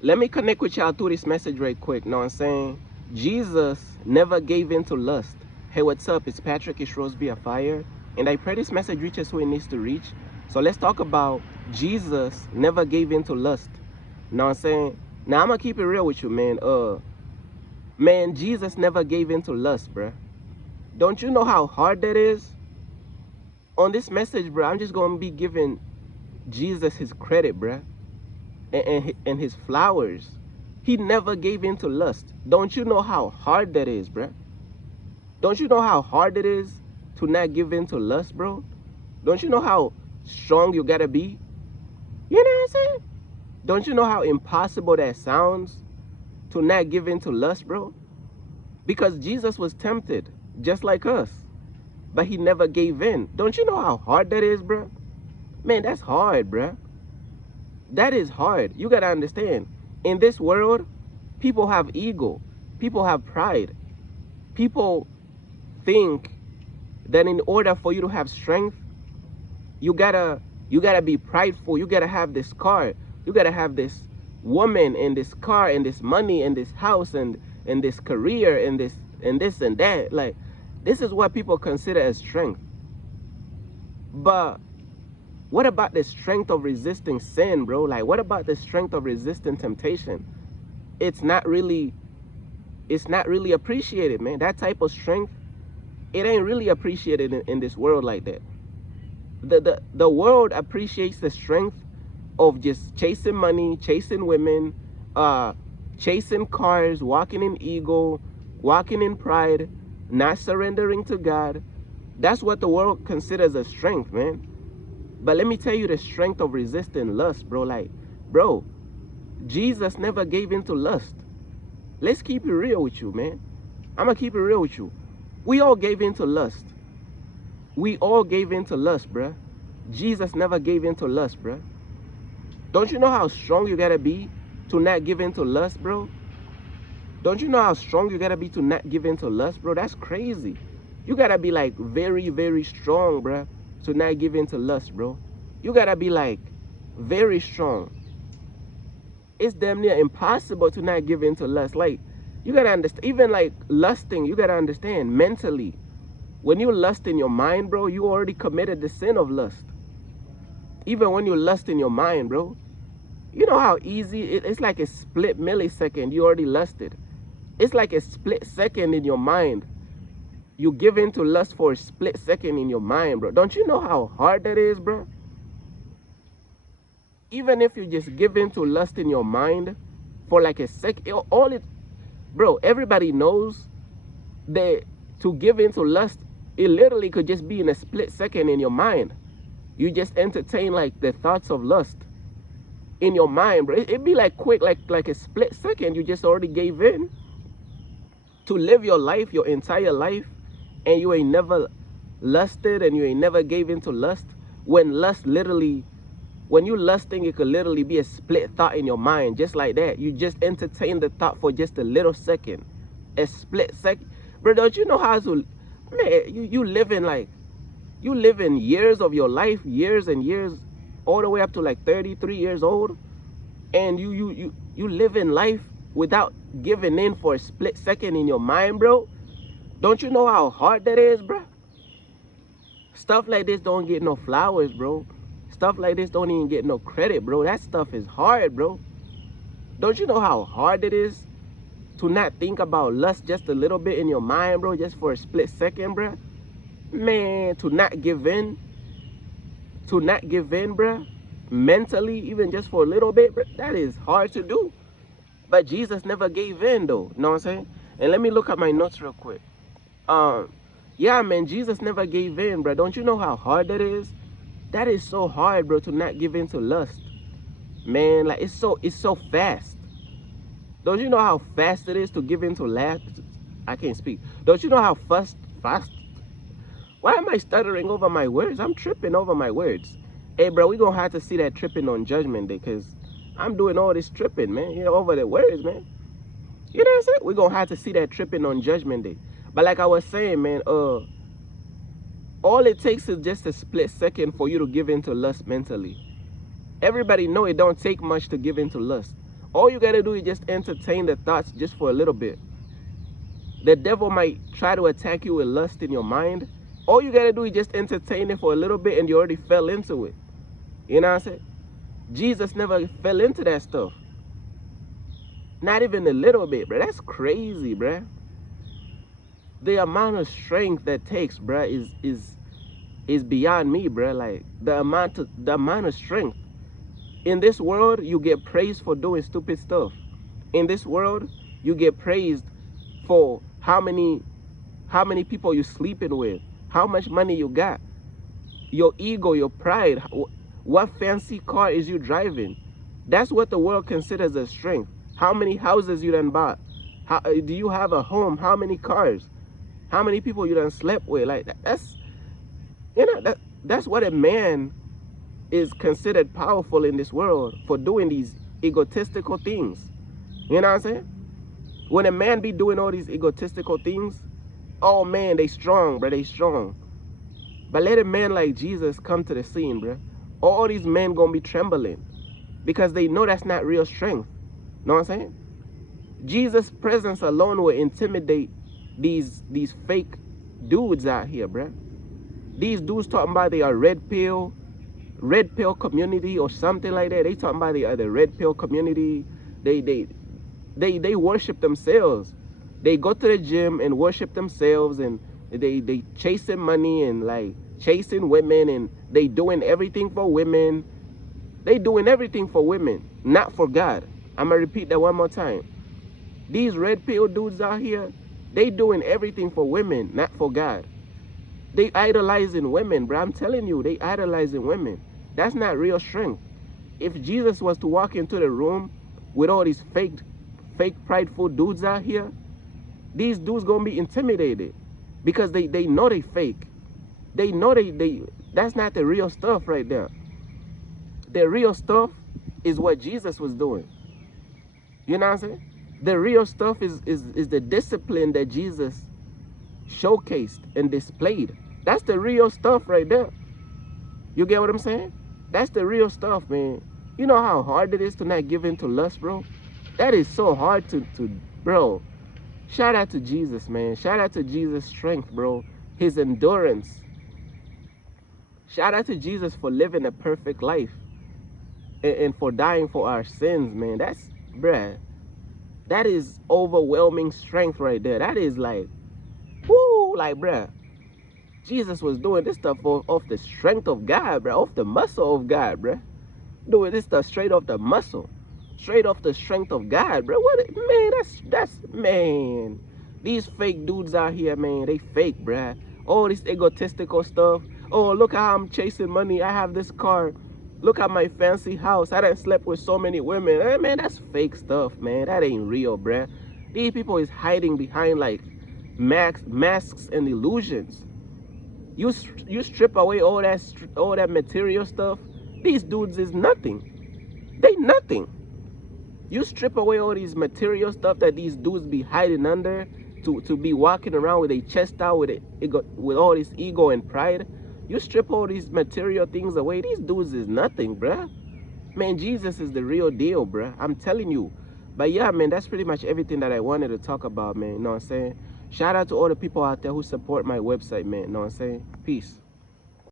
Let me connect with y'all through this message right quick. Know what I'm saying? Jesus never gave in to lust. Hey, what's up? It's Patrick. It's Roseby of Fire. And I pray this message reaches who it needs to reach. So let's talk about Jesus never gave in to lust. Know what I'm saying? Now, I'm going to keep it real with you, man. Man, Jesus never gave in to lust, bruh. Don't you know how hard that is? On this message, bruh, I'm just going to be giving Jesus his credit, bruh. And his flowers. He never gave in to lust. Don't you know how hard that is, bruh? Don't you know how hard it is to not give in to lust, bro? Don't you know how strong you gotta be? You know what I'm saying? Don't you know how impossible that sounds to not give in to lust, bro? Because Jesus was tempted just like us, but he never gave in. Don't you know how hard that is, bro? Man, that's hard, bruh. That is hard. You gotta understand. In this world, people have ego. People have pride. People think that in order for you to have strength, you gotta be prideful. You gotta have this car. You gotta have this woman and this car and this money and this house and this career and this and that. Like, this is what people consider as strength. But what about the strength of resisting sin, bro? Like, what about the strength of resisting temptation? It's not really appreciated, man. That type of strength, it ain't really appreciated in this world like that. The world appreciates the strength of just chasing money, chasing women, chasing cars, walking in ego, walking in pride, not surrendering to God. That's what the world considers a strength, man. But let me tell you the strength of resisting lust, bro. Like, bro, Jesus never gave in to lust. Let's keep it real with you, man. I'm going to keep it real with you. We all gave in to lust. We all gave in to lust, bruh. Jesus never gave in to lust, bruh. Don't you know how strong you got to be to not give in to lust, bro? Don't you know how strong you got to be to not give in to lust, bro? That's crazy. You got to be like very, very strong, bruh, to not give in to lust, bro. You got to be like very strong. It's damn near impossible to not give in to lust. Like, you got to understand, even like lusting, you got to understand mentally. When you lust in your mind, bro, you already committed the sin of lust. Even when you lust in your mind, bro, you know how easy it's like a split millisecond. You already lusted. It's like a split second in your mind. You give in to lust for a split second in your mind, bro. Don't you know how hard that is, bro? Even if you just give in to lust in your mind for like a second, bro, everybody knows that to give in to lust, it literally could just be in a split second in your mind. You just entertain like the thoughts of lust in your mind, bro. It'd be like quick, like a split second. You just already gave in to live your life, your entire life, and you ain't never lusted and you ain't never gave into lust. When you lusting, it could literally be a split thought in your mind, just like that. You just entertain the thought for just a little second, a split second. Bro, don't you know how to, man, you living years of your life, years and years, all the way up to like 33 years old, and you living life without giving in for a split second in your mind, bro. Don't you know how hard that is, bro? Stuff like this don't get no flowers, bro. Stuff like this don't even get no credit, bro. That stuff is hard, bro. Don't you know how hard it is to not think about lust just a little bit in your mind, bro, just for a split second, bro? Man, to not give in, bro, mentally, even just for a little bit, bro, that is hard to do. But Jesus never gave in, though. You know what I'm saying? And let me look at my notes real quick. Yeah, man, Jesus never gave in, bro. Don't you know how hard that is? That is so hard, bro, to not give in to lust. Man, like, it's so fast. Don't you know how fast it is to give in to lust? I can't speak. Don't you know how fast? Why am I stuttering over my words? I'm tripping over my words. Hey, bro, we gonna have to see that tripping on Judgment Day, because I'm doing all this tripping, man, you know, over the words, man. You know what I'm saying? We're gonna have to see that tripping on Judgment Day. But like I was saying, man, all it takes is just a split second for you to give into lust mentally. Everybody know it don't take much to give into lust. All you gotta do is just entertain the thoughts just for a little bit. The devil might try to attack you with lust in your mind. All you gotta do is just entertain it for a little bit and you already fell into it. You know what I'm saying? Jesus never fell into that stuff. Not even a little bit, bro. That's crazy, bro. The amount of strength that takes, bro, is beyond me, bro. Like the amount of strength. In this world, you get praised for doing stupid stuff. In this world, you get praised for how many people you sleeping with, how much money you got, your ego, your pride, what fancy car is you driving. That's what the world considers a strength. How many houses you done bought? How, do you have a home? How many cars? How many people you done slept with? Like that's, you know, that's what a man is considered powerful in this world, for doing these egotistical things. You know what I'm saying? When a man be doing all these egotistical things, oh man, they strong, bro, they strong. But let a man like Jesus come to the scene, bro. All these men gonna be trembling because they know that's not real strength. Know what I'm saying? Jesus' presence alone will intimidate these fake dudes out here, bro. These dudes talking about they are red pill community or something like that. They talking about they are the red pill community. They worship themselves. They go to the gym and worship themselves, and they chasing money and like chasing women, and they doing everything for women. They doing everything for women, not for God. I'm gonna repeat that one more time. These red pill dudes out here, they doing everything for women, not for God. They idolizing women, bro. I'm telling you, they idolizing women. That's not real strength. If Jesus was to walk into the room with all these fake prideful dudes out here, these dudes gonna be intimidated because they know they fake. They know that's not the real stuff right there. The real stuff is what Jesus was doing. You know what I'm saying? The real stuff is the discipline that Jesus showcased and displayed. That's the real stuff right there. You get what I'm saying? That's the real stuff, man. You know how hard it is to not give in to lust, bro? That is so hard to bro. Shout out to Jesus, man. Shout out to Jesus' strength, bro. His endurance. Shout out to Jesus for living a perfect life and for dying for our sins, man. That's, bruh, that is overwhelming strength right there. That is like, whoo, like, bruh, Jesus was doing this stuff off the strength of God, bruh, off the muscle of God, bruh. Doing this stuff straight off the muscle, straight off the strength of God, bruh. What, man, that's, man. These fake dudes out here, man, they fake, bruh. All this egotistical stuff. Oh, look how I'm chasing money. I have this car. Look at my fancy house. I done slept with so many women. Hey, man, that's fake stuff, man. That ain't real, bruh. These people is hiding behind like masks and illusions. You strip away all that material stuff. These dudes is nothing. They nothing. You strip away all these material stuff that these dudes be hiding under to be walking around with a chest out with all this ego and pride. You strip all these material things away. These dudes is nothing, bruh. Man, Jesus is the real deal, bruh. I'm telling you. But yeah, man, that's pretty much everything that I wanted to talk about, man. You know what I'm saying? Shout out to all the people out there who support my website, man. You know what I'm saying? Peace.